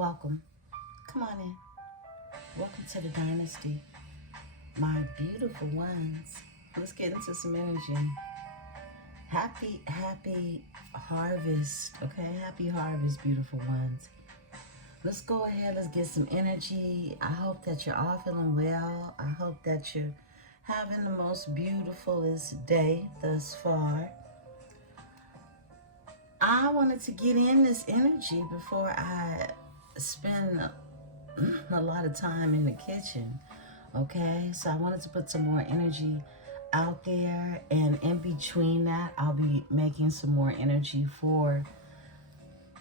welcome. Come on in. Welcome to the dynasty. My beautiful ones. Let's get into some energy. Happy harvest. Okay, happy harvest, beautiful ones. Let's go ahead. Let's get some energy. I hope that you're all feeling well. I hope that you're having the most beautifulest day thus far. I wanted to get in this energy before I spend a lot of time in the kitchen. Okay, so I wanted to put some more energy out there, and in between that, I'll be making some more energy for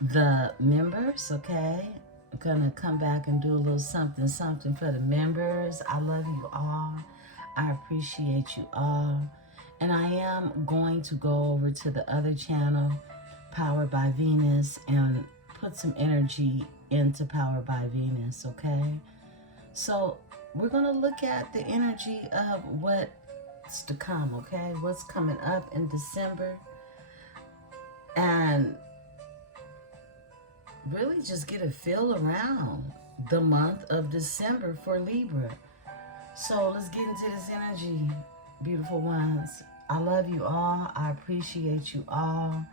the members. Okay, I'm gonna come back and do a little something for the members. I love you all. I appreciate you all. And I am going to go over to the other channel, Powered by Venus, and put some energy into Powered by Venus, okay? So we're gonna look at the energy of what's to come, okay? What's coming up in December, and really just get a feel around the month of December for Libra. So let's get into this energy, beautiful ones. I love you all. I appreciate you all.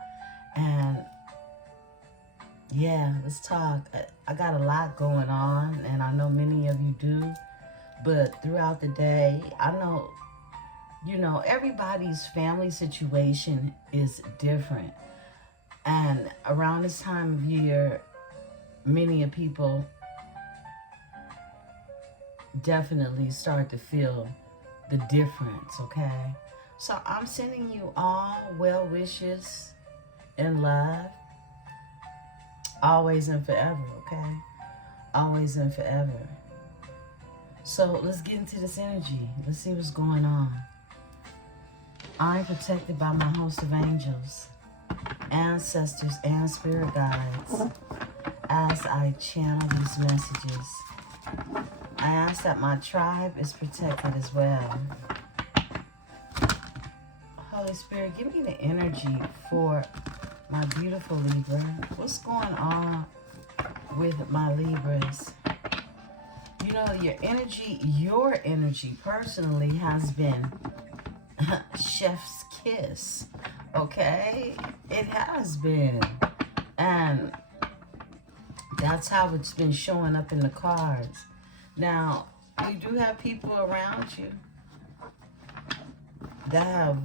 And yeah, let's talk. I got a lot going on, and I know many of you do. But throughout the day, I know, everybody's family situation is different. And around this time of year, many of people definitely start to feel the difference, okay? So I'm sending you all well wishes and love, always and forever, okay? Always and forever. So let's get into this energy. Let's see what's going on. I'm protected by my host of angels, ancestors, and spirit guides as I channel these messages. I ask that my tribe is protected as well. Holy Spirit, give me the energy for my beautiful Libra. What's going on with my Libras? Your energy personally has been chef's kiss, okay? It has been. And that's how it's been showing up in the cards. Now, you do have people around you that have,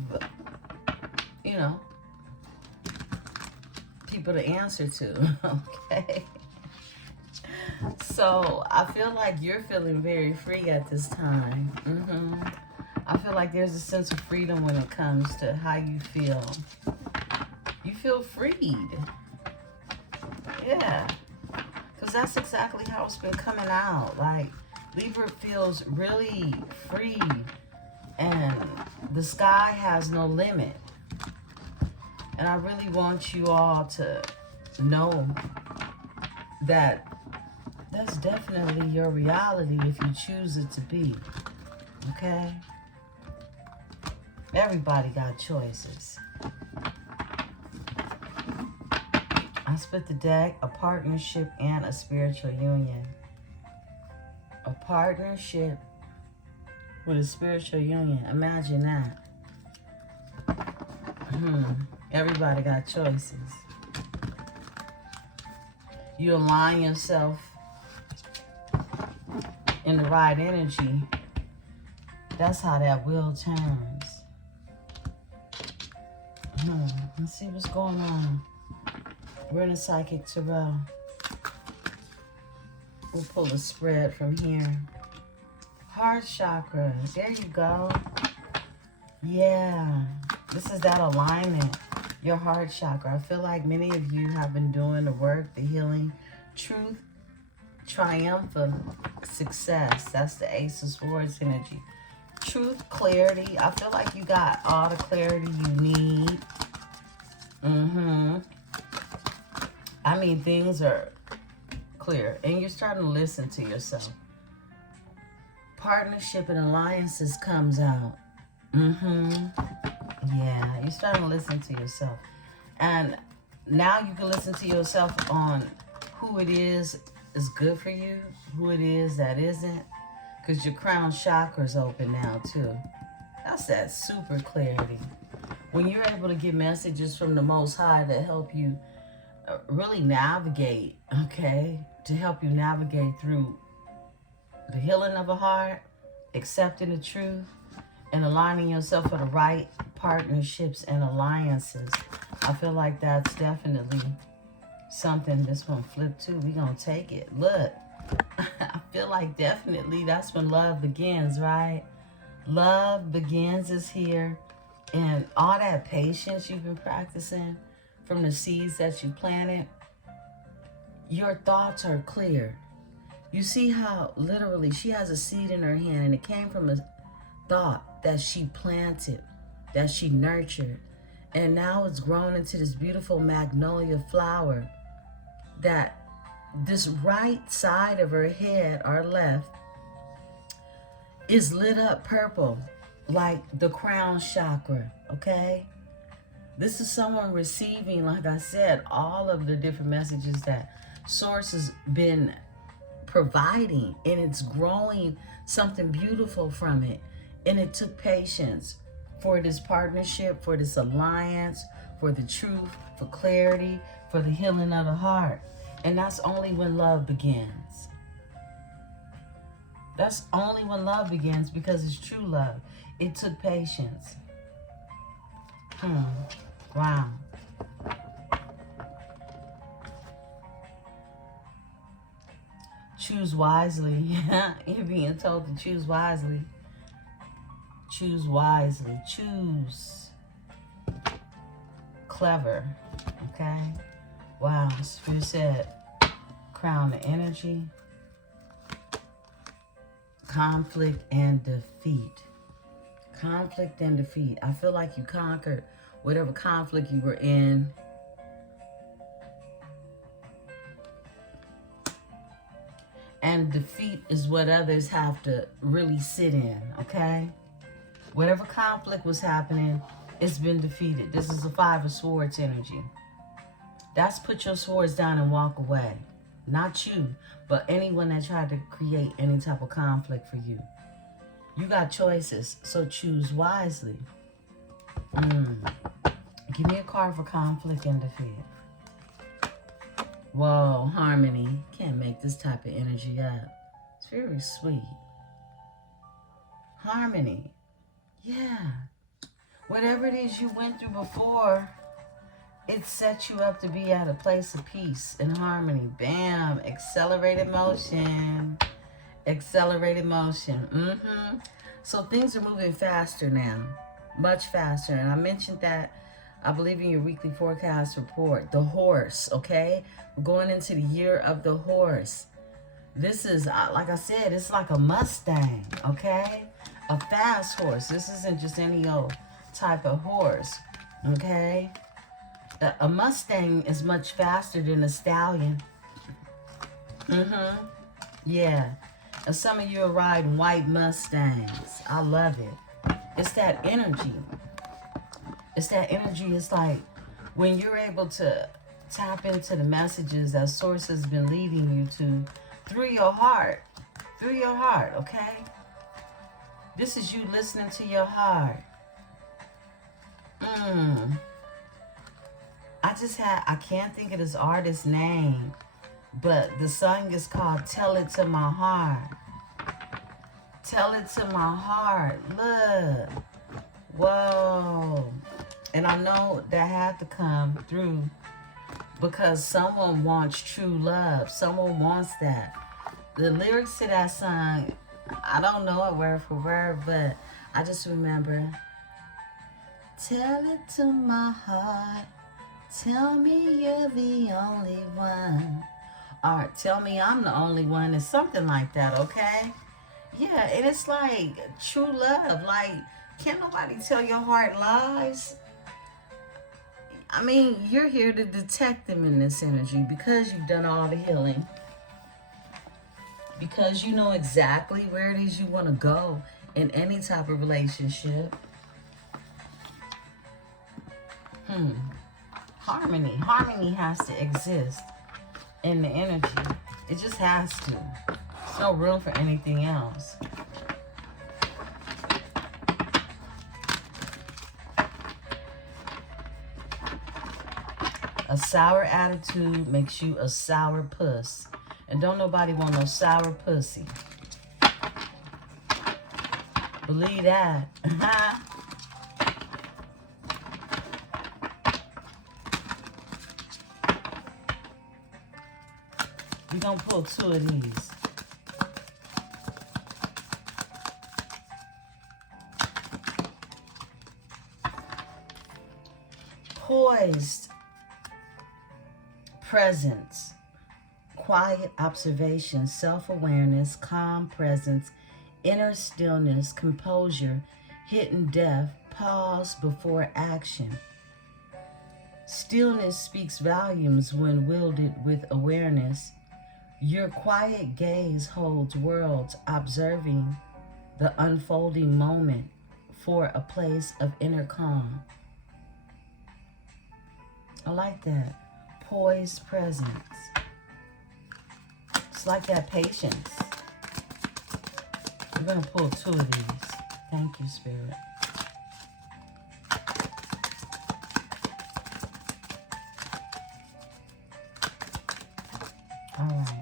people to answer to, okay? So I feel like you're feeling very free at this time. I feel like there's a sense of freedom when it comes to how you feel. You feel freed. Yeah. Because that's exactly how it's been coming out. Like, Libra feels really free, and the sky has no limit. And I really want you all to know that that's definitely your reality if you choose it to be. Okay? Everybody got choices. I split the deck, a partnership and a spiritual union. A partnership with a spiritual union. Imagine that. Everybody got choices. You align yourself in the right energy. That's how that wheel turns. Let's see what's going on. We're in a psychic tarot. We'll pull a spread from here. Heart chakra. There you go. Yeah. This is that alignment. Your heart chakra. I feel like many of you have been doing the work, the healing, truth, triumphant, success. That's the Ace of Swords energy. Truth, clarity. I feel like you got all the clarity you need. I mean, things are clear, and you're starting to listen to yourself. Partnership and alliances comes out. Yeah, you're starting to listen to yourself. And now you can listen to yourself on who it is is good for you, who it is that isn't. Because your crown chakra's open now too. That's that super clarity. When you're able to get messages from the Most High that help you really navigate, okay? To help you navigate through the healing of a heart, accepting the truth, and aligning yourself for the right partnerships and alliances. I feel like that's definitely something this one flipped too. We're going to take it. Look, I feel like definitely that's when love begins, right? Love begins is here. And all that patience you've been practicing from the seeds that you planted, your thoughts are clear. You see how literally she has a seed in her hand and it came from a thought that she planted, that she nurtured. And now it's grown into this beautiful magnolia flower that this right side of her head, our left, is lit up purple like the crown chakra, okay? This is someone receiving, like I said, all of the different messages that Source has been providing, and it's growing something beautiful from it. And it took patience for this partnership, for this alliance, for the truth, for clarity, for the healing of the heart. And that's only when love begins. That's only when love begins, because it's true love. It took patience. Wow. Choose wisely. You're being told to choose wisely. Choose wisely. Choose clever. Okay? Wow. Spirit said, crown the energy. Conflict and defeat. Conflict and defeat. I feel like you conquered whatever conflict you were in. And defeat is what others have to really sit in, okay? Whatever conflict was happening, it's been defeated. This is the Five of Swords energy. That's put your swords down and walk away. Not you, but anyone that tried to create any type of conflict for you. You got choices, so choose wisely. Give me a card for conflict and defeat. Whoa, harmony. Can't make this type of energy up. It's very sweet. Harmony. Yeah. Whatever it is you went through before, it set you up to be at a place of peace and harmony. Bam. Accelerated motion. Accelerated motion. So things are moving faster now. Much faster. And I mentioned that, I believe, in your weekly forecast report. The horse, okay? We're going into the year of the horse. This is, like I said, it's like a Mustang, okay? A fast horse. This isn't just any old type of horse, okay? A Mustang is much faster than a stallion. Yeah. And some of you are riding white Mustangs. I love it. It's that energy. It's that energy. It's like when you're able to tap into the messages that Source has been leading you to through your heart. Through your heart, okay? This is you listening to your heart. I can't think of this artist's name, but the song is called Tell It to My Heart. Tell it to my heart. Look. Whoa. And I know that had to come through because someone wants true love. Someone wants that. The lyrics to that song, I don't know it word for word, but I just remember, tell it to my heart. Tell me you're the only one. Or tell me I'm the only one. It's something like that, okay? Yeah, and it's like true love. Like, can't nobody tell your heart lies. I mean, you're here to detect them in this energy because you've done all the healing. Because you know exactly where it is you want to go in any type of relationship. Harmony. Harmony has to exist in the energy. It just has to. There's no room for anything else. A sour attitude makes you a sour puss. And don't nobody want no sour pussy. Believe that. We're going to pull 2 of these. Poised presence, quiet observation, self-awareness, calm presence, inner stillness, composure, hidden depth, pause before action. Stillness speaks volumes when wielded with awareness. Your quiet gaze holds worlds, observing the unfolding moment for a place of inner calm. I like that. Poised presence. It's like that patience. We're going to pull 2 of these. Thank you, Spirit. All right.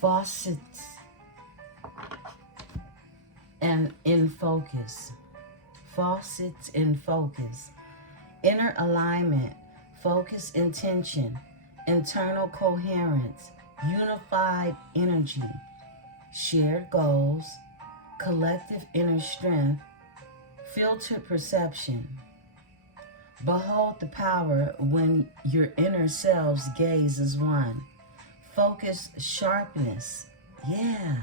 Faucets and in focus. Faucets in focus. Inner alignment, focus, intention, internal coherence, unified energy, shared goals, collective inner strength, filtered perception. Behold the power when your inner selves gaze as one. Focus, sharpness, yeah.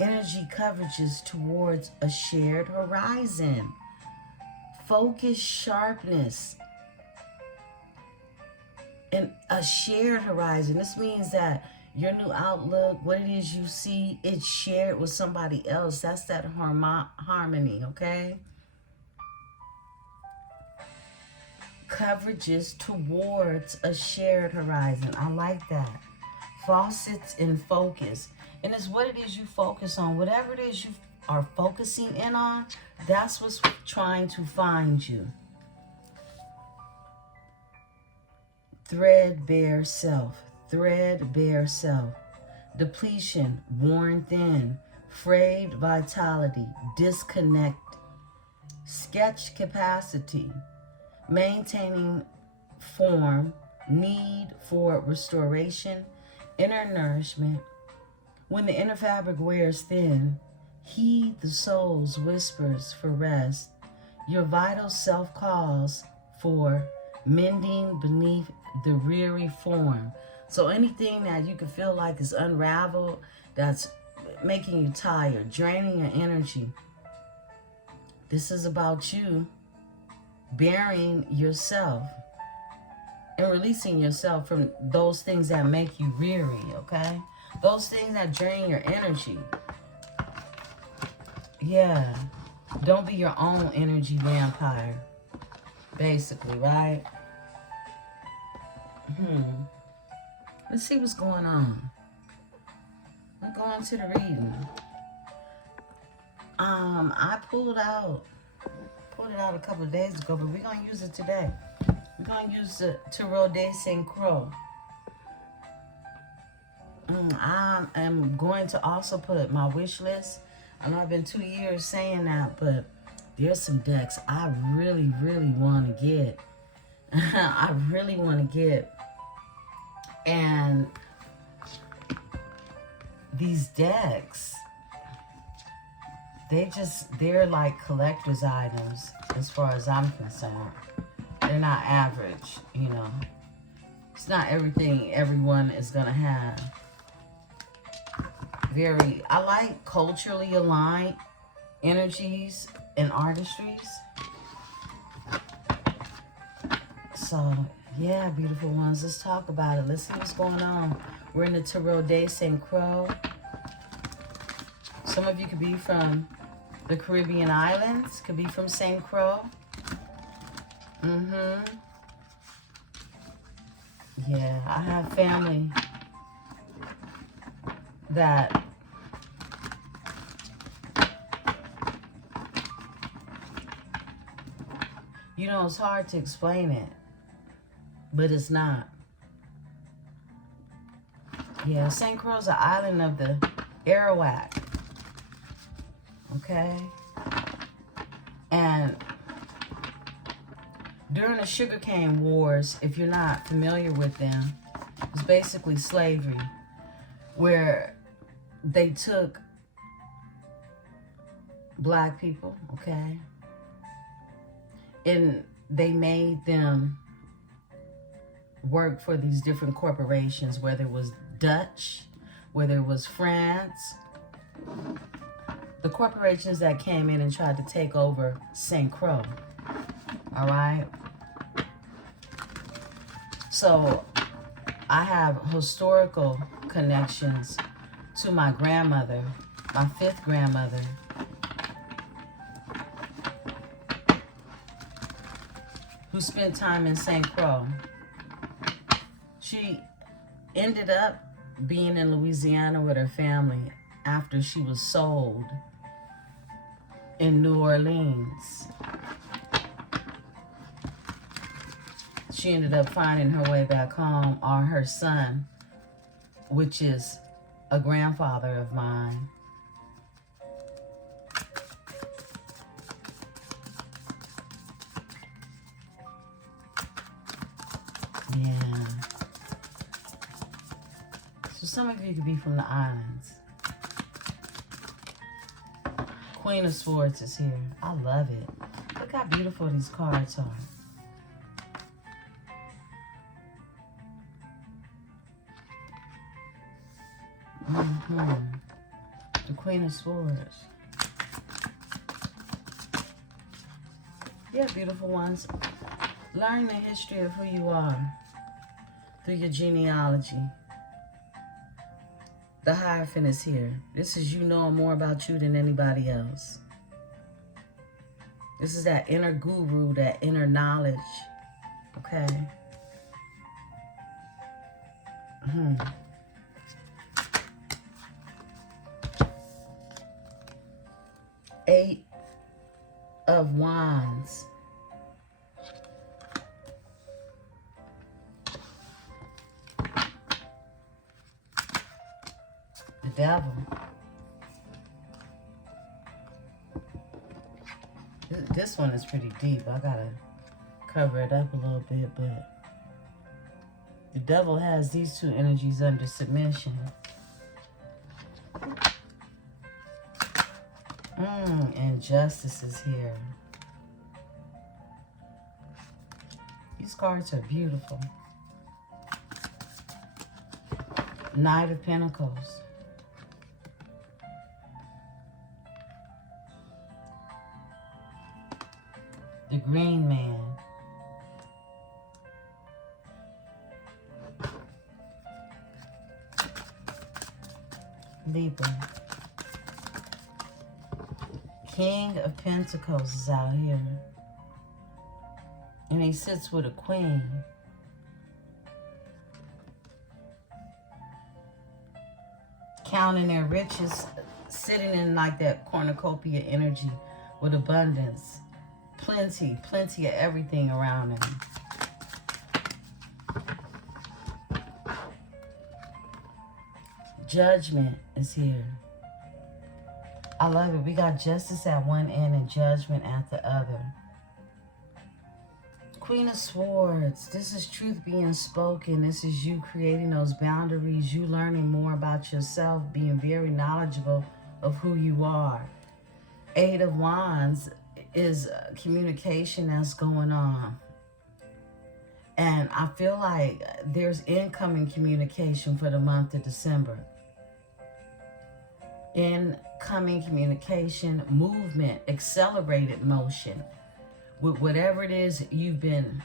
Energy coverages towards a shared horizon. Focus, sharpness, and a shared horizon. This means that your new outlook, what it is you see, it's shared with somebody else. That's that harmony, okay? Coverages towards a shared horizon. I like that. Faucets in focus. And it's what it is you focus on. Whatever it is you are focusing in on, that's what's trying to find you. Threadbare self. Threadbare self. Depletion, worn thin, frayed vitality, disconnect, sketch capacity, maintaining form, need for restoration, inner nourishment. When the inner fabric wears thin, heed the soul's whispers for rest. Your vital self calls for mending beneath the weary form. So anything that you can feel like is unraveled, that's making you tired, draining your energy, this is about you bearing yourself and releasing yourself from those things that make you weary, okay? Those things that drain your energy. Yeah. Don't be your own energy vampire. Basically, right? Let's see what's going on. I'm going to the reading. I pulled it out a couple of days ago, but we're going to use it today. We're going to use the Tarot de Saint Croix. I am going to also put my wish list. I know I've been 2 years saying that, but there's some decks I really, really want to get. I really want to get. And these decks, they're like collector's items as far as I'm concerned. They're not average, you know. It's not everything everyone is going to have. I like culturally aligned energies and artistries. So, yeah, beautiful ones, let's talk about it. Let's see what's going on. We're in the Tarot de Saint Croix. Some of you could be from the Caribbean islands, could be from Saint Croix. Yeah, I have family that you know, it's hard to explain it, but it's not. Yeah, St. Crow's an island of the Arawak. Okay? And during the sugarcane wars, if you're not familiar with them, it's basically slavery, where they took black people, okay, and they made them work for these different corporations, whether it was Dutch, whether it was France, the corporations that came in and tried to take over St. Croix. All right? So I have historical connections to my grandmother, my fifth grandmother, who spent time in St. Croix. She ended up being in Louisiana with her family after she was sold in New Orleans. She ended up finding her way back home, or her son, which is a grandfather of mine. Yeah. So some of you could be from the islands. Queen of Swords is here. I love it. Look how beautiful these cards are. The Queen of Swords. Yeah, beautiful ones. Learn the history of who you are through your genealogy. The Hierophant is here. This is you knowing more about you than anybody else. This is that inner guru, that inner knowledge. Okay? Eight of Wands. The Devil. This one is pretty deep. I gotta cover it up a little bit, but the Devil has these two energies under submission. And Justice is here. These cards are beautiful. Knight of Pentacles. The Green Man. Libra. King of Pentacles is out here. And he sits with a queen. Counting their riches, sitting in like that cornucopia energy with abundance. Plenty of everything around them. Judgment is here. I love it. We got Justice at one end and Judgment at the other. Queen of Swords. This is truth being spoken. This is you creating those boundaries. You learning more about yourself. Being very knowledgeable of who you are. Eight of Wands is communication that's going on. And I feel like there's incoming communication for the month of December. Incoming communication, movement, accelerated motion with whatever it is you've been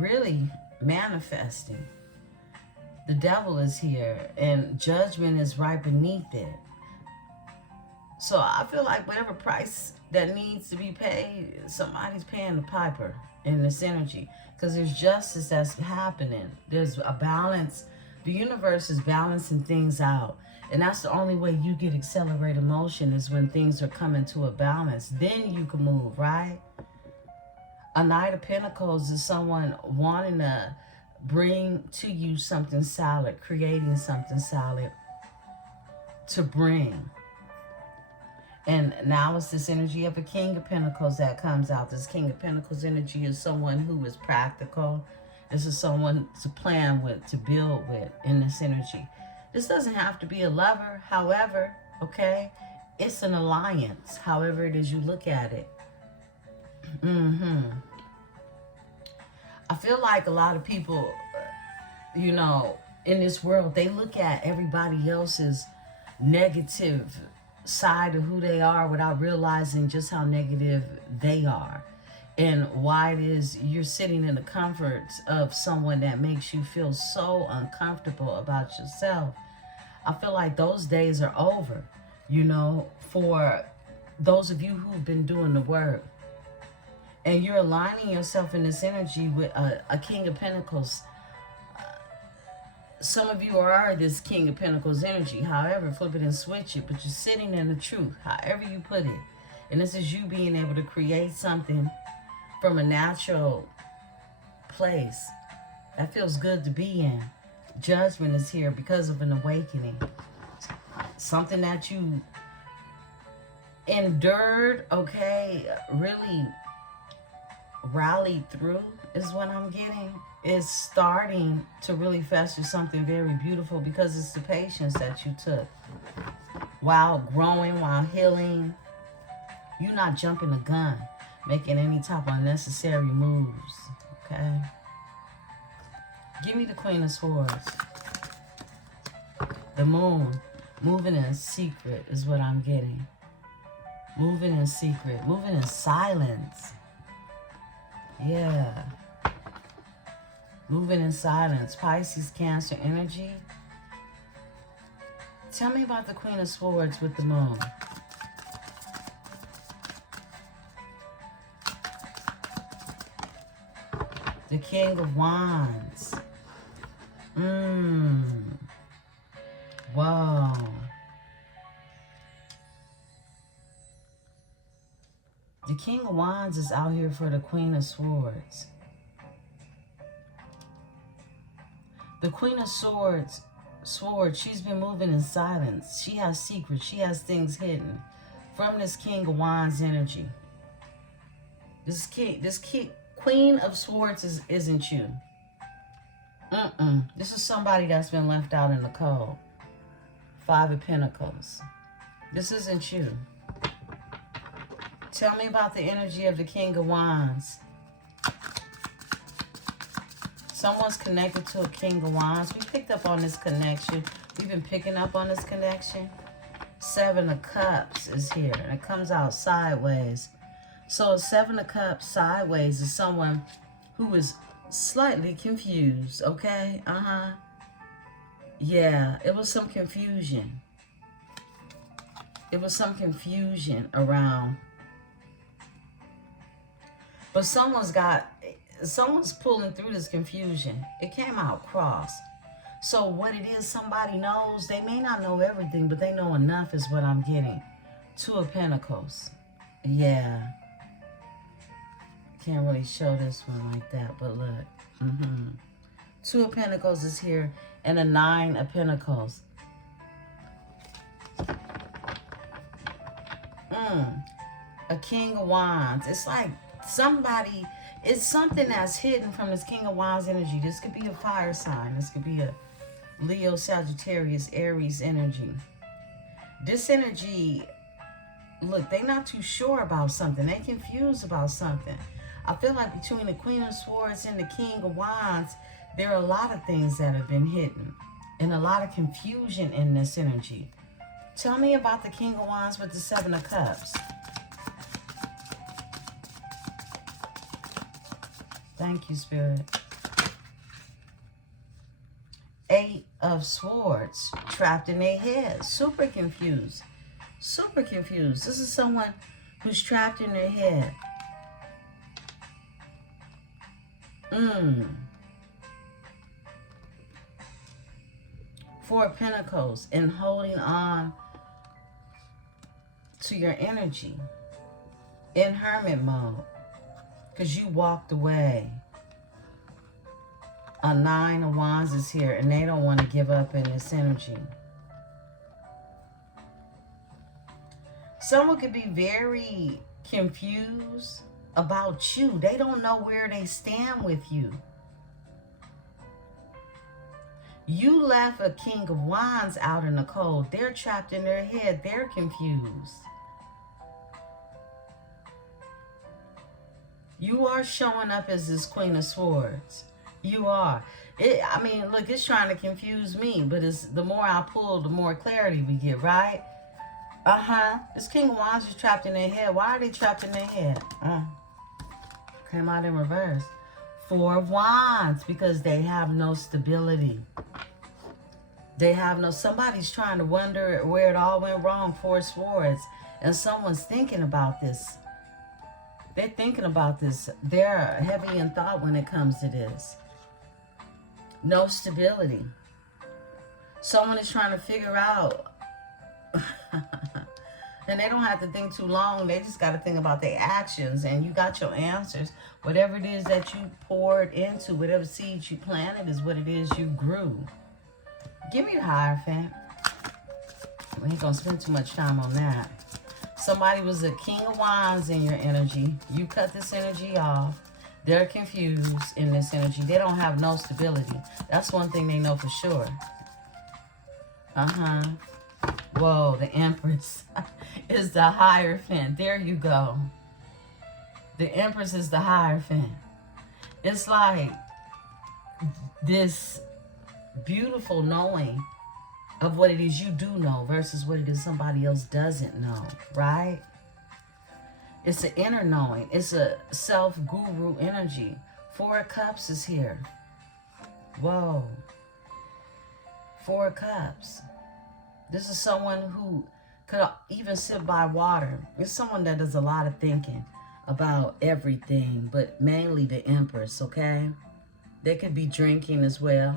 really manifesting. The Devil is here and Judgment is right beneath it. So I feel like whatever price that needs to be paid, somebody's paying the piper in this energy, because there's justice that's happening. There's a balance. The universe is balancing things out. And that's the only way you get accelerated motion, is when things are coming to a balance. Then you can move, right? A Knight of Pentacles is someone wanting to bring to you something solid, creating something solid to bring. And now it's this energy of a King of Pentacles that comes out. This King of Pentacles energy is someone who is practical. This is someone to plan with, to build with in this energy. This doesn't have to be a lover, however, okay? It's an alliance, however it is you look at it. I feel like a lot of people, you know, in this world, they look at everybody else's negative side of who they are without realizing just how negative they are, and why it is you're sitting in the comforts of someone that makes you feel so uncomfortable about yourself. I feel like those days are over, you know, for those of you who've been doing the work. And you're aligning yourself in this energy with a King of Pentacles. Some of you are this King of Pentacles energy. However, flip it and switch it. But you're sitting in the truth, however you put it. And this is you being able to create something from a natural place. That feels good to be in. Judgment is here because of an awakening. Something that you endured, okay, really rallied through is what I'm getting. Is starting to really fester something very beautiful, because it's the patience that you took while growing, while healing. You're not jumping the gun, making any type of unnecessary moves, okay? Give me the Queen of Swords. The Moon, moving in secret is what I'm getting. Moving in secret, moving in silence. Yeah. Moving in silence. Pisces, Cancer energy. Tell me about the Queen of Swords with the Moon. The King of Wands. Wow. The King of Wands is out here for the Queen of Swords. The Queen of Swords, she's been moving in silence. She has secrets. She has things hidden from this King of Wands energy. This Queen of Swords isn't you. This is somebody that's been left out in the cold. Five of Pentacles. This isn't you. Tell me about the energy of the King of Wands. Someone's connected to a King of Wands. We picked up on this connection. We've been picking up on this connection. Seven of Cups is here. And it comes out sideways. So a Seven of Cups sideways is someone who is slightly confused. Okay? Yeah. It was some confusion. It was some confusion around. But someone's pulling through this confusion. It came out cross. So what it is, somebody knows. They may not know everything, but they know enough is what I'm getting. Two of Pentacles. Yeah. Can't really show this one like that, but look. Two of Pentacles is here, and a Nine of Pentacles. A King of Wands. It's like somebody, it's something that's hidden from this King of Wands energy. This could be a fire sign. This could be a Leo, Sagittarius, Aries energy. This energy, look, they're not too sure about something. They're confused about something. I feel like between the Queen of Swords and the King of Wands, there are a lot of things that have been hidden and a lot of confusion in this energy. Tell me about the King of Wands with the Seven of Cups. Thank you, Spirit. Eight of Swords, trapped in their head, super confused. Super confused. This is someone who's trapped in their head. Four of Pentacles, and holding on to your energy in hermit mode because you walked away. A Nine of Wands is here, and they don't want to give up in this energy. Someone could be very confused about you. They don't know where they stand with you. You left a King of Wands out in the cold. They're trapped in their head. They're confused. You are showing up as this Queen of Swords. You are. I mean, look, it's trying to confuse me, but it's the more I pull, the more clarity we get, right? This King of Wands is trapped in their head. Why are they trapped in their head? Came out in reverse. Four of Wands, because they have no stability. They have no, somebody's trying to wonder where it all went wrong. Four of Swords. And someone's thinking about this. They're thinking about this. They're heavy in thought when it comes to this. No stability. Someone is trying to figure out. And they don't have to think too long. They just got to think about their actions. And you got your answers. Whatever it is that you poured into, whatever seeds you planted is what it is you grew. Give me the Hierophant. We ain't going to spend too much time on that. Somebody was a King of Wands in your energy. You cut this energy off. They're confused in this energy. They don't have no stability. That's one thing they know for sure. Whoa, the Empress is the Hierophant. There you go. The Empress is the Hierophant. It's like this beautiful knowing of what it is you do know versus what it is somebody else doesn't know, right? It's an inner knowing. It's a self-guru energy. Four of Cups is here. Whoa. Four of Cups. This is someone who could even sit by water. It's someone that does a lot of thinking about everything, but mainly the Empress, okay? They could be drinking as well.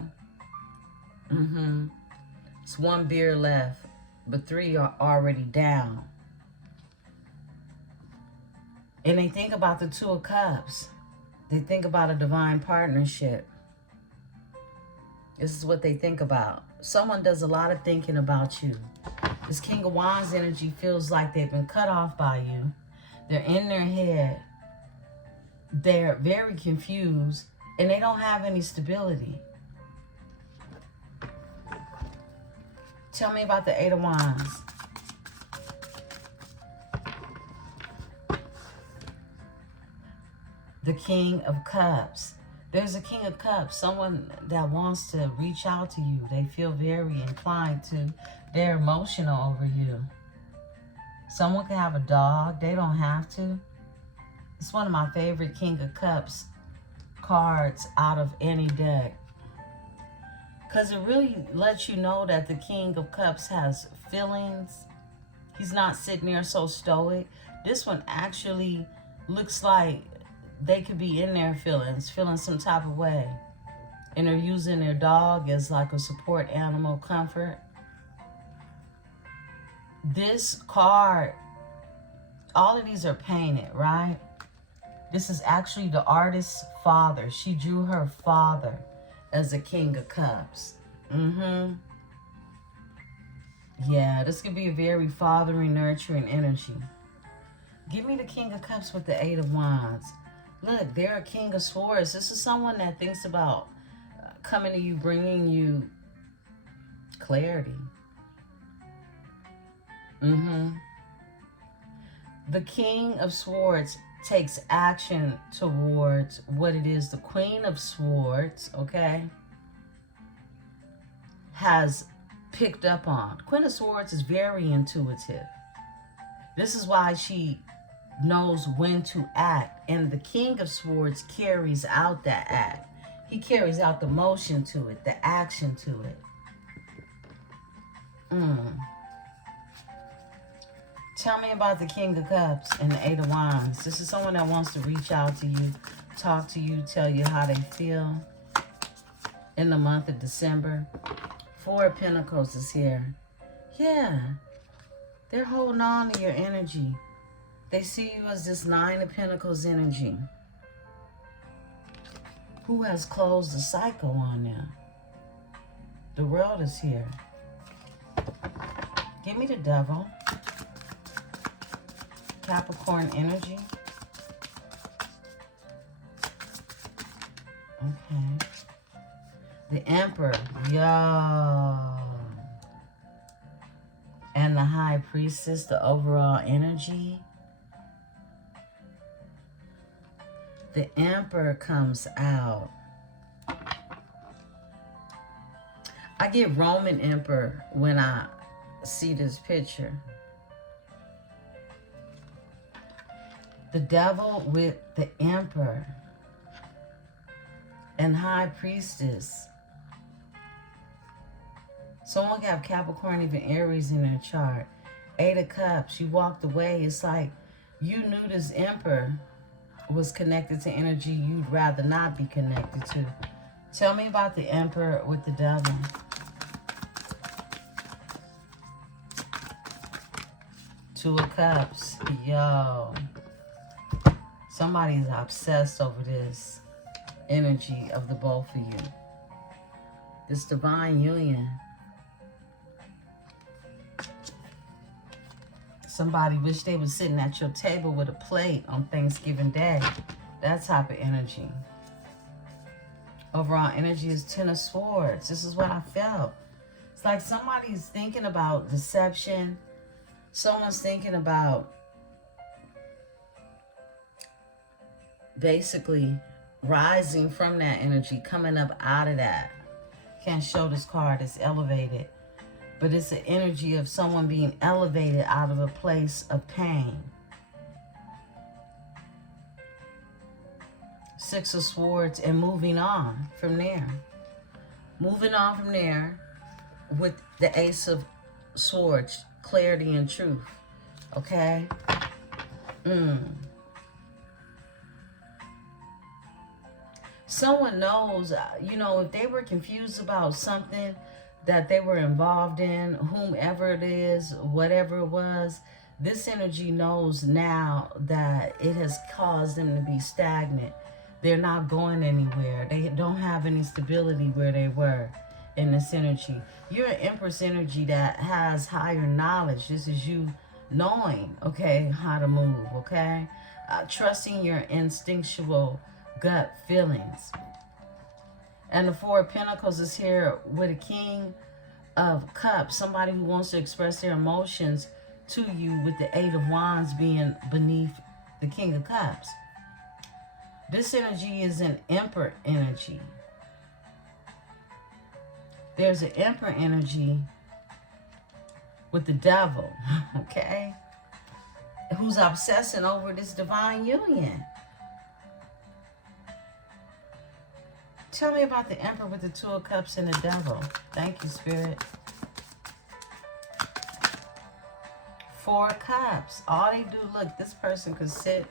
It's one beer left, but three are already down. And they think about the Two of Cups. They think about a divine partnership. This is what they think about. Someone does a lot of thinking about you. This King of Wands energy feels like they've been cut off by you. They're in their head. They're very confused, and they don't have any stability. Tell me about the Eight of Wands. The King of Cups. There's a King of Cups, someone that wants to reach out to you. They feel very inclined to. They're emotional over you. Someone can have a dog. They don't have to. It's one of my favorite King of Cups cards out of any deck. Because it really lets you know that the King of Cups has feelings. He's not sitting there so stoic. This one actually looks like they could be in their feelings, feeling some type of way. And they're using their dog as like a support animal, comfort. This card, all of these are painted, right? This is actually the artist's father. She drew her father as a King of Cups. Yeah, this could be a very fathering, nurturing energy. Give me the King of Cups with the Eight of Wands. Look, they're a King of Swords. This is someone that thinks about coming to you, bringing you clarity. The King of Swords takes action towards what it is the Queen of Swords, okay, has picked up on. Queen of Swords is very intuitive. This is why she knows when to act, and the King of Swords carries out that act. He carries out the motion to it, the action to it. Tell me about the King of Cups and the Eight of Wands. This is someone that wants to reach out to you, talk to you, tell you how they feel in the month of December. Four of Pentacles is here. Yeah. They're holding on to your energy. They see you as this Nine of Pentacles energy. Who has closed the cycle on them? The World is here. Give me the Devil. Capricorn energy. Okay. The Emperor. Yo. And the High Priestess, the overall energy. The Emperor comes out. I get Roman Emperor when I see this picture. The Devil with the Emperor and High Priestess. Someone can have Capricorn, even Aries in their chart. Eight of Cups. You walked away. It's like you knew this Emperor was connected to energy you'd rather not be connected to. Tell me about the Emperor with the Devil. Two of Cups. Yo. Somebody's obsessed over this energy of the both of you. This divine union. Somebody wish they was sitting at your table with a plate on Thanksgiving Day. That type of energy. Overall energy is Ten of Swords. This is what I felt. It's like somebody's thinking about deception. Someone's thinking about basically rising from that energy, coming up out of that. Can't show this card. It's elevated. But it's an energy of someone being elevated out of a place of pain. Six of Swords and moving on from there. Moving on from there with the Ace of Swords. Clarity and truth. Okay? Someone knows, you know, if they were confused about something that they were involved in, whomever it is, whatever it was, this energy knows now that it has caused them to be stagnant. They're not going anywhere. They don't have any stability where they were in this energy. You're an Empress energy that has higher knowledge. This is you knowing, okay, how to move, okay? Trusting your instinctual gut feelings. And the Four of Pentacles is here with a King of Cups. Somebody who wants to express their emotions to you with the Eight of Wands being beneath the King of Cups. This energy is an Emperor energy. There's an Emperor energy with the Devil, okay? Who's obsessing over this divine union. Tell me about the Emperor with the Two of Cups and the Devil. Thank you, Spirit. Four of Cups. All they do, look, this person could sit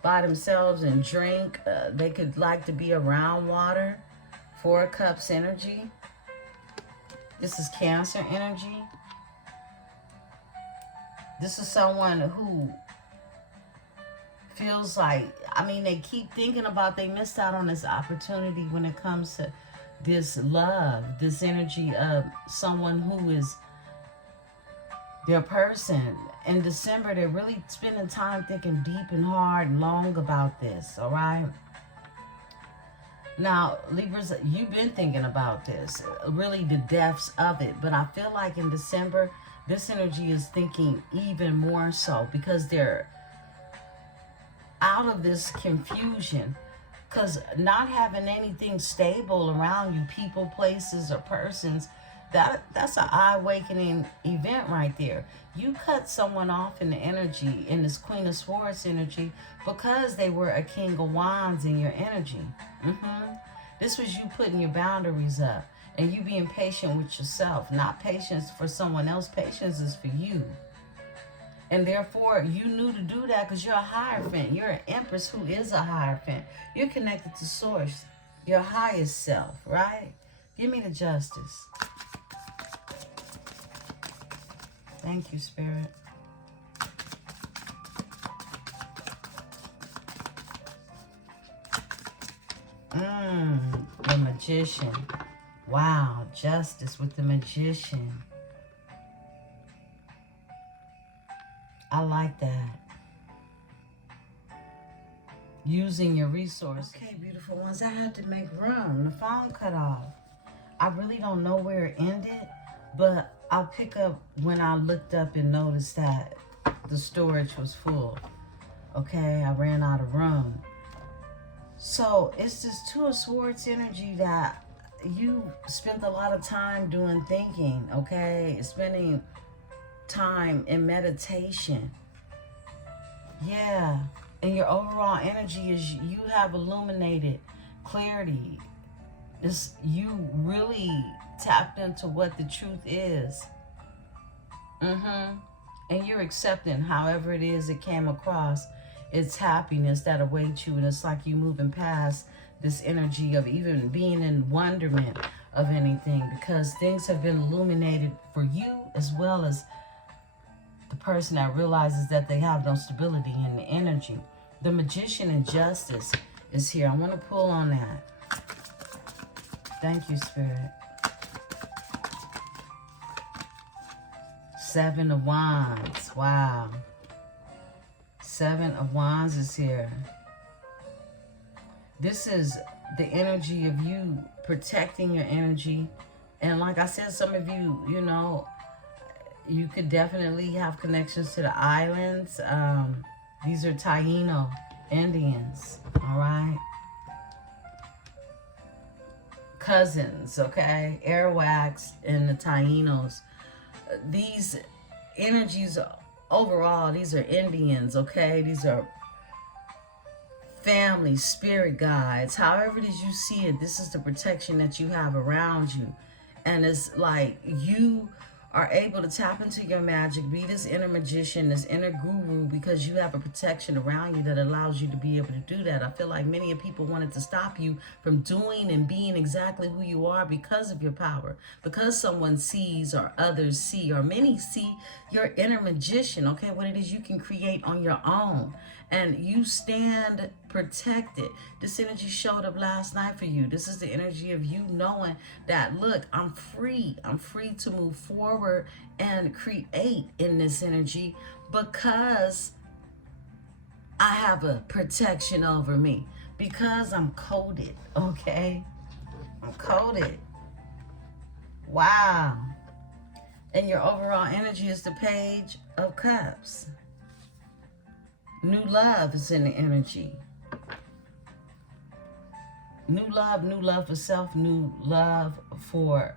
by themselves and drink. They could like to be around water. Four of Cups energy. This is Cancer energy. This is someone who feels like, I mean, they keep thinking about they missed out on this opportunity when it comes to this love, this energy of someone who is their person. In December, they're really spending time thinking deep and hard and long about this, all right? Now, Libras, you've been thinking about this, really the depths of it. But I feel like in December, this energy is thinking even more so because they're out of this confusion. Because not having anything stable around you, people, places, or persons, that's an eye-awakening event right there. You cut someone off in the energy, in this Queen of Swords energy, because they were a King of Wands in your energy. This was you putting your boundaries up and you being patient with yourself. Not patience for someone else. Patience is for you. And therefore, you knew to do that because you're a Hierophant. You're an Empress who is a Hierophant. You're connected to Source, your highest self, right? Give me the Justice. Thank you, Spirit. The Magician. Wow, justice with the Magician. I like that. Using your resources. Okay, beautiful ones, I had to make room. The phone cut off. I really don't know where it ended, but I'll pick up when I looked up and noticed that the storage was full. Okay, I ran out of room. So it's this Two of Swords energy that you spent a lot of time doing thinking, okay? Spending time in meditation. Yeah. And your overall energy is you have illuminated clarity. You really tapped into what the truth is. And you're accepting however it is it came across. It's happiness that awaits you, and it's like you moving past this energy of even being in wonderment of anything, because things have been illuminated for you as well as the person that realizes that they have no stability in the energy. The Magician and Justice is here. I want to pull on that. Thank you, Spirit. Seven of Wands. Wow. Seven of Wands is here. This is the energy of you protecting your energy. And like I said, some of you, you know, you could definitely have connections to the islands. These are Taino Indians, all right? Cousins, okay? Arawaks and the Tainos. These energies, overall, these are Indians, okay? These are family, spirit guides. However it is you see it, this is the protection that you have around you. And it's like you are able to tap into your magic, be this inner magician, this inner guru, because you have a protection around you that allows you to be able to do that. I feel like many people wanted to stop you from doing and being exactly who you are because of your power, because someone sees or others see or many see your inner magician, okay, what it is you can create on your own. And you stand protected. This energy showed up last night for you. This is the energy of you knowing that, look, I'm free. I'm free to move forward and create in this energy because I have a protection over me. Because I'm coded, okay? I'm coded. Wow. And your overall energy is the Page of Cups. New love is in the energy. New love for self, new love for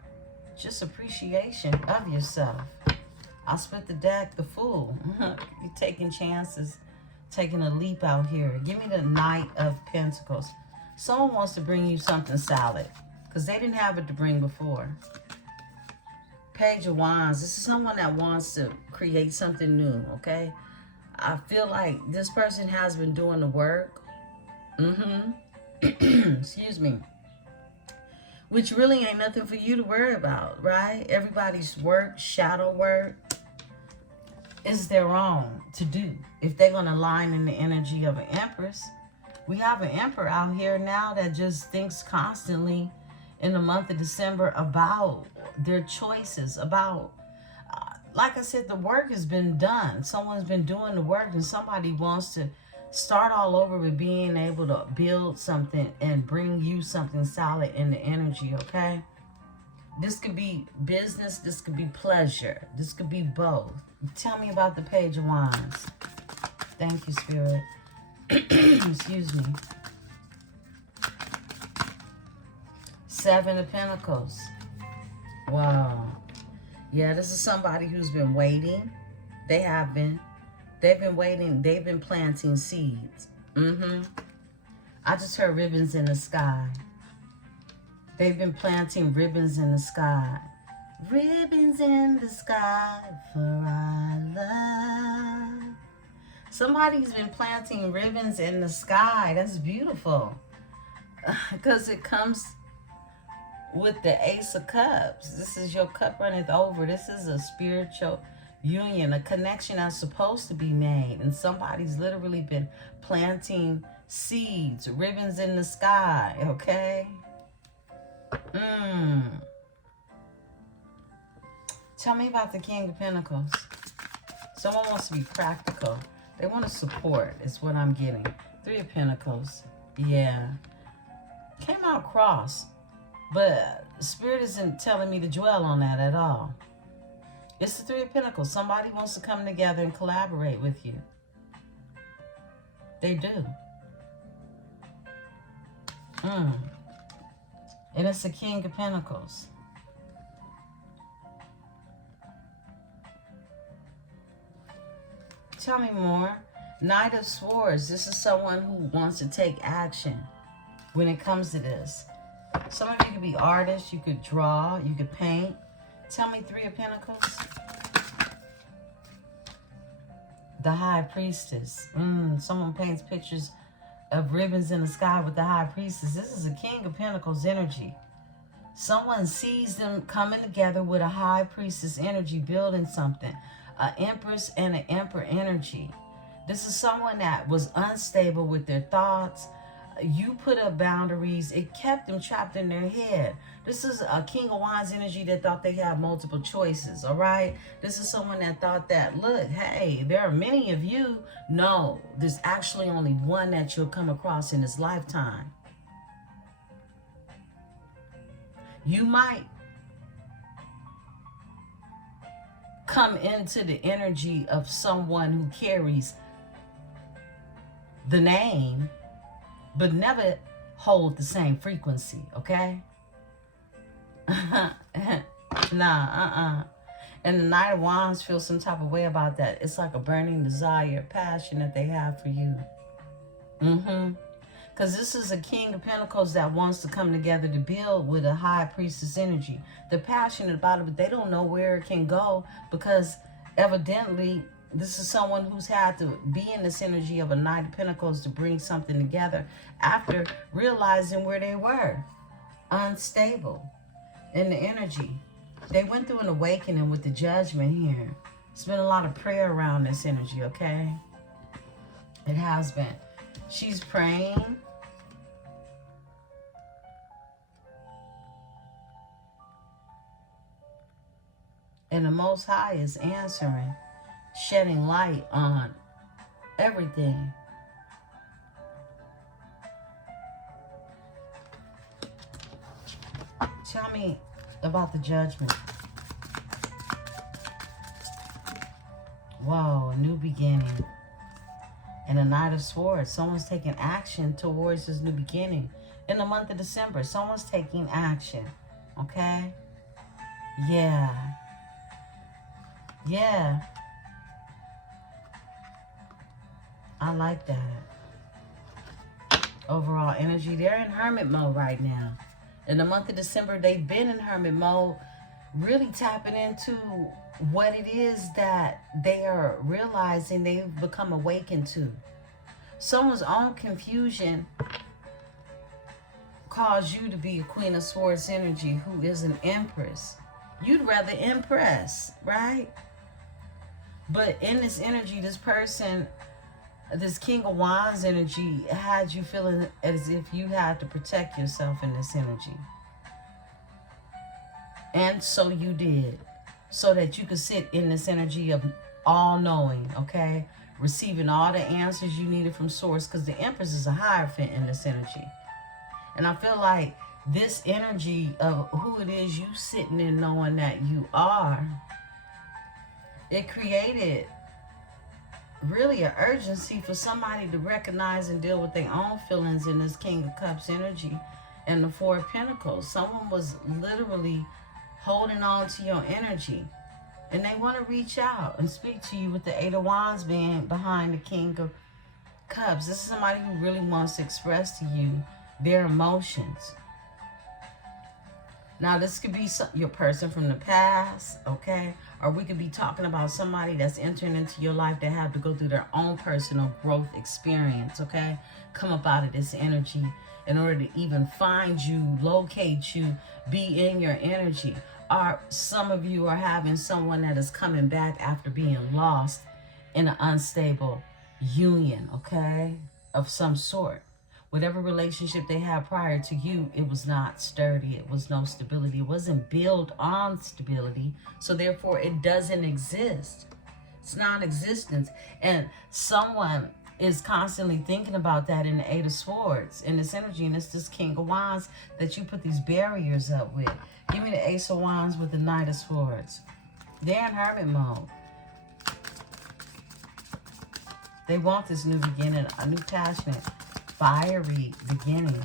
just appreciation of yourself. I'll split the deck, the Fool. You're taking chances, taking a leap out here. Give me the Knight of Pentacles. Someone wants to bring you something solid because they didn't have it to bring before. Page of Wands. This is someone that wants to create something new, okay? I feel like this person has been doing the work. Excuse me. Which really ain't nothing for you to worry about, right? Everybody's work, shadow work, is their own to do. If they're going to align in the energy of an Empress. We have an Emperor out here now that just thinks constantly in the month of December about their choices, about like I said, the work has been done. Someone's been doing the work and somebody wants to start all over with being able to build something and bring you something solid in the energy, okay? This could be business. This could be pleasure. This could be both. Tell me about the Page of Wands. Thank you, Spirit. Excuse me. Seven of Pentacles. Wow. Yeah, this is somebody who's been waiting. They have been. They've been waiting. They've been planting seeds. I just heard ribbons in the sky. They've been planting ribbons in the sky. Ribbons in the sky for our love. Somebody's been planting ribbons in the sky. That's beautiful. Because it comes with the Ace of Cups. This is your cup runneth over. This is a spiritual, union, a connection that's supposed to be made. And somebody's literally been planting seeds, ribbons in the sky, okay? Tell me about the King of Pentacles. Someone wants to be practical. They want to support, is what I'm getting. Three of Pentacles. Yeah. Came out cross. But Spirit isn't telling me to dwell on that at all. It's the Three of Pentacles. Somebody wants to come together and collaborate with you. They do. And it's the King of Pentacles. Tell me more. Knight of Swords. This is someone who wants to take action when it comes to this. Some of you could be artists. You could draw. You could paint. Tell me Three of Pentacles. The High Priestess. Someone paints pictures of ribbons in the sky with the High Priestess. This is a King of Pentacles energy. Someone sees them coming together with a High Priestess energy, building something. An Empress and an Emperor energy. This is someone that was unstable with their thoughts. You put up boundaries. It kept them trapped in their head. This is a King of Wands energy that thought they had multiple choices, all right? This is someone that thought that, look, hey, there are many of you. No, there's actually only one that you'll come across in this lifetime. You might come into the energy of someone who carries the name, but never hold the same frequency, okay? And the Knight of Wands feels some type of way about that. It's like a burning desire, passion that they have for you. Because this is a King of Pentacles that wants to come together to build with a High Priestess energy. They're passionate about it, but they don't know where it can go because evidently this is someone who's had to be in this energy of a Knight of Pentacles to bring something together after realizing where they were. Unstable in the energy. They went through an awakening with the Judgment here. It's been a lot of prayer around this energy, okay? It has been. She's praying. And the Most High is answering, shedding light on everything. Tell me about the Judgment. Whoa, a new beginning. And a Knight of Swords. Someone's taking action towards this new beginning. In the month of December, someone's taking action. Okay? Yeah. Yeah. I like that. Overall energy. They're in hermit mode right now. In the month of December, they've been in hermit mode, really tapping into what it is that they are realizing they've become awakened to. Someone's own confusion caused you to be a Queen of Swords energy who is an Empress. You'd rather impress, right? But in this energy, this person, this King of Wands energy had you feeling as if you had to protect yourself in this energy. And so you did. So that you could sit in this energy of all-knowing, okay? Receiving all the answers you needed from Source, because the Empress is a Hierophant in this energy. And I feel like this energy of who it is you sitting in knowing that you are, it created really an urgency for somebody to recognize and deal with their own feelings in this King of Cups energy and the Four of Pentacles. Someone was literally holding on to your energy, and they want to reach out and speak to you with the Eight of Wands being behind the King of Cups. This is somebody who really wants to express to you their emotions. Now, this could be your person from the past, okay? Or we could be talking about somebody that's entering into your life that have to go through their own personal growth experience, okay? Come up out of this energy in order to even find you, locate you, be in your energy. some of you are having someone that is coming back after being lost in an unstable union, okay, of some sort. Whatever relationship they had prior to you, it was not sturdy. It was no stability. It wasn't built on stability. So therefore, it doesn't exist. It's non-existence. And someone is constantly thinking about that in the Eight of Swords, in this energy. And it's this King of Wands that you put these barriers up with. Give me the Ace of Wands with the Knight of Swords. They're in hermit mode. They want this new beginning, a new passionate, fiery beginning.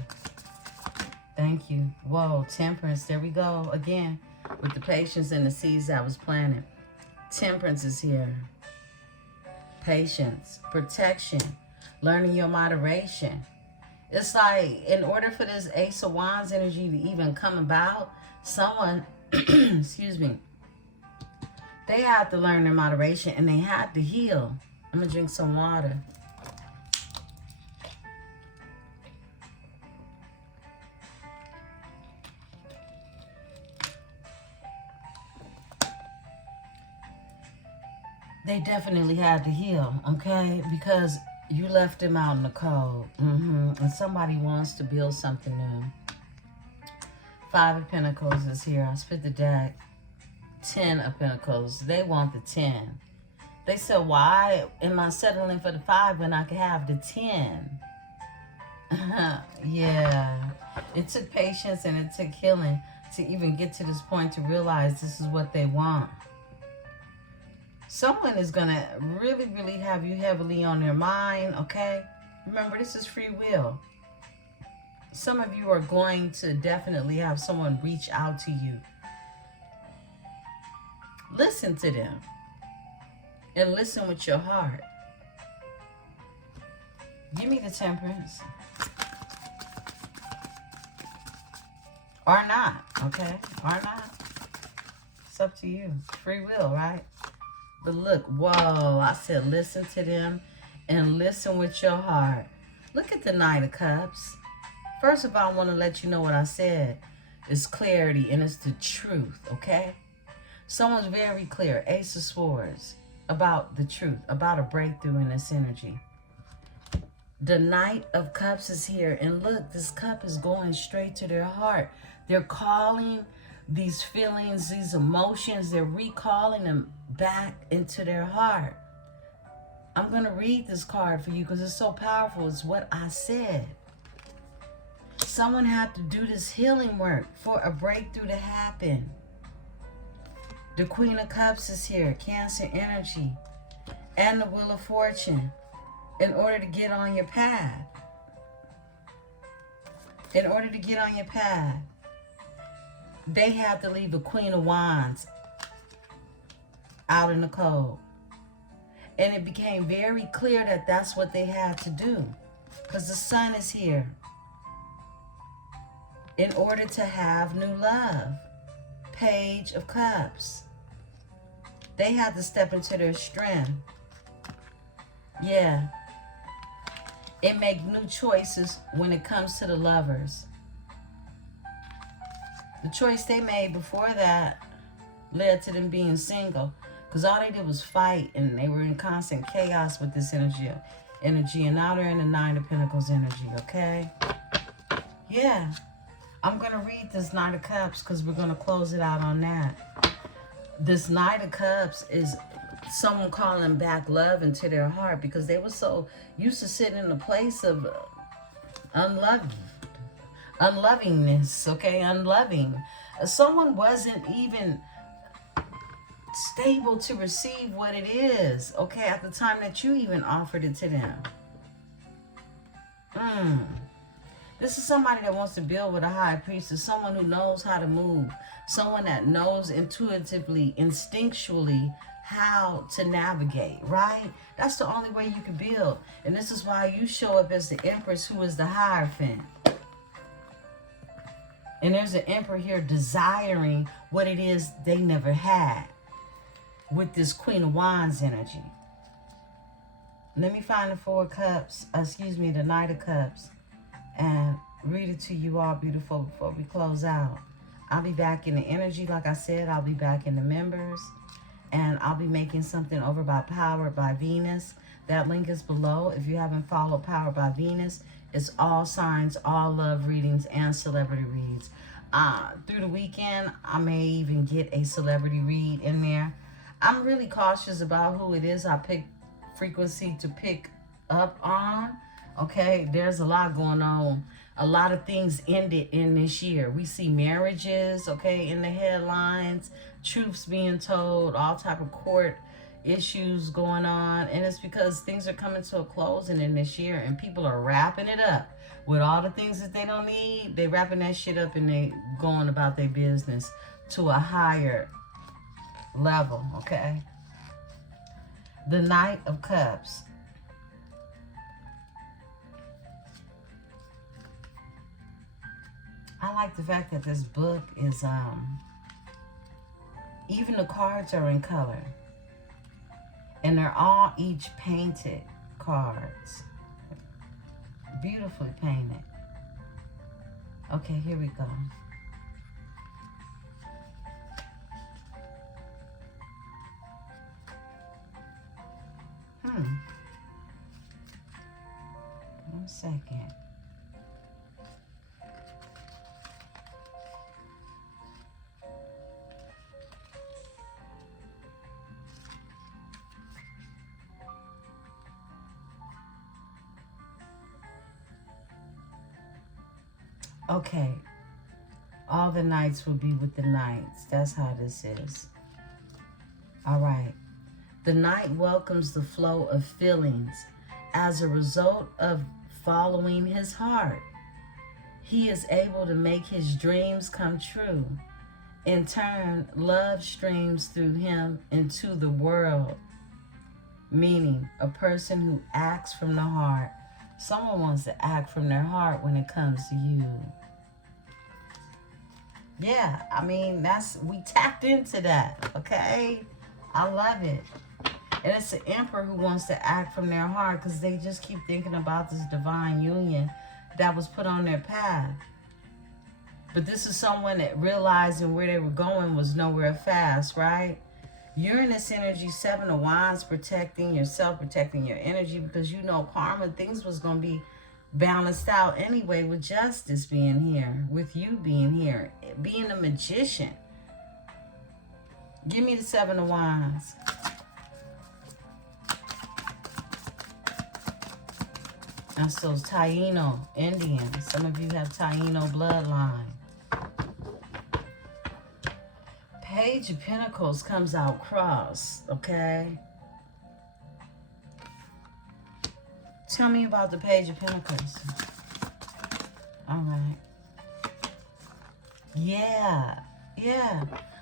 Thank you. Whoa, Temperance. There we go again with the patience and the seeds that was planted. Temperance is here. Patience, protection, learning your moderation. It's like in order for this Ace of Wands energy to even come about, someone, excuse me, they have to learn their moderation and they have to heal. I'm going to drink some water. They definitely had to heal, okay? Because you left them out in the cold. And somebody wants to build something new. Five of Pentacles is here. I split the deck. 10 of Pentacles. They want the 10. They said, why am I settling for the 5 when I can have the 10? Yeah. It took patience and it took healing to even get to this point to realize this is what they want. Someone is going to really, really have you heavily on their mind, okay? Remember, this is free will. Some of you are going to definitely have someone reach out to you. Listen to them. And listen with your heart. Give me the Temperance. Or not, okay? Or not. It's up to you. Free will, right? But look, whoa, I said listen to them and listen with your heart. Look at the Knight of Cups. First of all, I want to let you know what I said. It's clarity and it's the truth, okay? Someone's very clear, Ace of Swords, about the truth, about a breakthrough in this energy. The Knight of Cups is here. And look, this cup is going straight to their heart. They're calling these feelings, these emotions, they're recalling them back into their heart. I'm going to read this card for you because it's so powerful. It's what I said. Someone had to do this healing work for a breakthrough to happen. The Queen of Cups is here, Cancer energy, and the Wheel of Fortune in order to get on your path. In order to get on your path, they had to leave the Queen of Wands out in the cold. And it became very clear that that's what they had to do. Because the Sun is here. In order to have new love. Page of Cups. They had to step into their strength. Yeah. And make new choices when it comes to the lovers. The choice they made before that led to them being single. Because all they did was fight and they were in constant chaos with this energy. And now they're in the Nine of Pentacles energy, okay? Yeah. I'm going to read this Knight of Cups because we're going to close it out on that. This Knight of Cups is someone calling back love into their heart because they were so used to sitting in a place of unlovingness, okay? Unloving. Someone wasn't even stable to receive what it is, okay, at the time that you even offered it to them. This is somebody that wants to build with a high priestess, someone who knows how to move, someone that knows intuitively, instinctually how to navigate, right? That's the only way you can build. And this is why you show up as the Empress, who is the Hierophant. And there's an Emperor here desiring what it is they never had with this Queen of Wands energy. Let me find the the Knight of Cups, and read it to you all, beautiful, before we close out. I'll be back in the energy. Like I said, I'll be back in the members. And I'll be making something over by Powered by Venus. That link is below. If you haven't followed Powered by Venus, it's all signs, all love readings, and celebrity reads. Through the weekend, I may even get a celebrity read in there. I'm really cautious about who it is I pick frequency to pick up on. Okay, there's a lot going on. A lot of things ended in this year. We see marriages, okay, in the headlines, truths being told, all type of court issues going on. And it's because things are coming to a closing in this year, and people are wrapping it up with all the things that they don't need. They wrapping that shit up and they going about their business to a higher level, okay? The Knight of Cups. I like the fact that this book is, even the cards are in color. And they're all each painted cards. Beautifully painted. Okay, here we go. One second. Okay. All the knights will be with the knights. That's how this is. All right. The knight welcomes the flow of feelings as a result of following his heart. He is able to make his dreams come true. In turn, love streams through him into the world, meaning a person who acts from the heart. Someone wants to act from their heart when it comes to you. Yeah, I mean, we tapped into that, okay? I love it. And it's the Emperor who wants to act from their heart because they just keep thinking about this divine union that was put on their path. But this is someone that realizing where they were going was nowhere fast, right? Uranus energy, 7 of Wands, protecting yourself, protecting your energy, because you know karma, things was going to be balanced out anyway with justice being here, with you being here, being a magician. Give me the 7 of Wands. That's those Taino Indians. Some of you have Taino bloodline. Page of Pentacles comes out cross, okay? Tell me about the Page of Pentacles. All right. Yeah.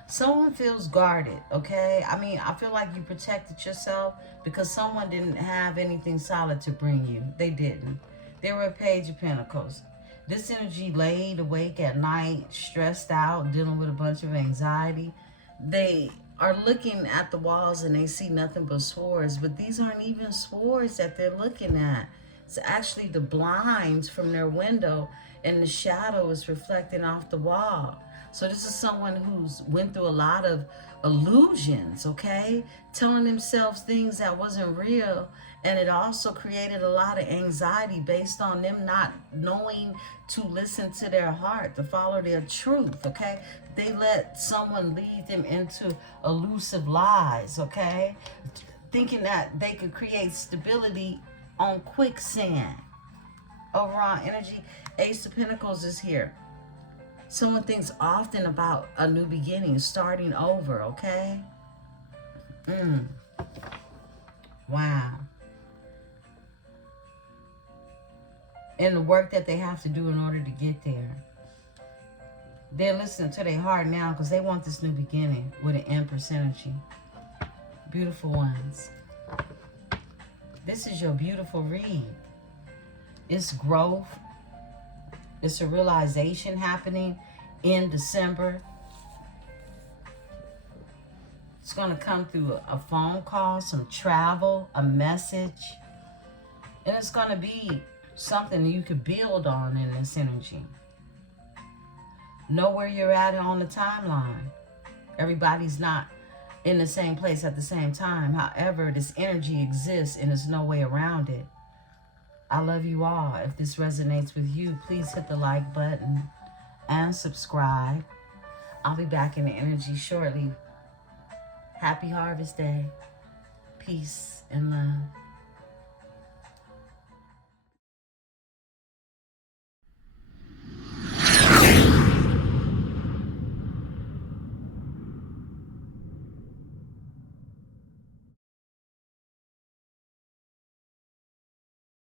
Someone feels guarded, okay? I mean, I feel like you protected yourself because someone didn't have anything solid to bring you. They didn't. They were a Page of Pentacles. This energy laid awake at night, stressed out, dealing with a bunch of anxiety. They are looking at the walls and they see nothing but swords, but these aren't even swords that they're looking at. It's actually the blinds from their window, and the shadow is reflecting off the wall. So this is someone who's went through a lot of illusions, okay? Telling themselves things that wasn't real. And it also created a lot of anxiety based on them not knowing to listen to their heart, to follow their truth, okay? They let someone lead them into elusive lies, okay? Thinking that they could create stability on quicksand. Overall energy, Ace of Pentacles is here. Someone thinks often about a new beginning, starting over, okay? Wow. And the work that they have to do in order to get there. They're listening to their heart now because they want this new beginning with an Empresse energy. Beautiful ones. This is your beautiful read. It's growth. It's a realization happening in December. It's going to come through a phone call, some travel, a message. And it's going to be something you could build on in this energy. Know where you're at on the timeline. Everybody's not in the same place at the same time. However, this energy exists and there's no way around it. I love you all. If this resonates with you, please hit the like button and subscribe. I'll be back in the energy shortly. Happy Harvest Day. Peace and love.